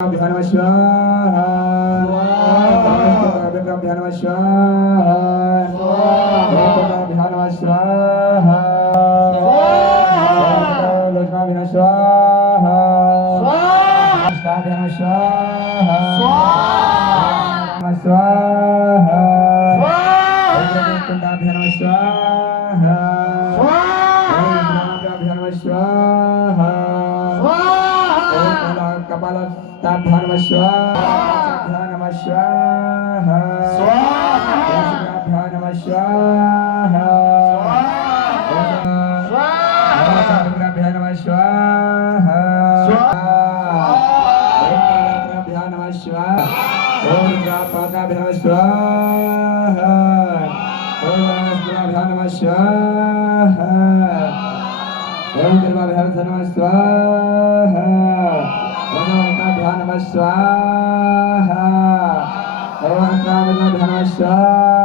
Om Namo Swaha. Swaha. Swaha. Swaha. Swaha. कपाल ध्यान स्वाहा ध्यान स्वाहा ध्यान स्वाहा ध्यान स्वाहा ध्यान स्वाहा ओम गापका ध्यान स्वाहा ओम ध्यान स्वाहा ओम दुर्गा ध्यान स्वाहा ओम ध्यान स्वाहा ओम ध्यान स्वाहा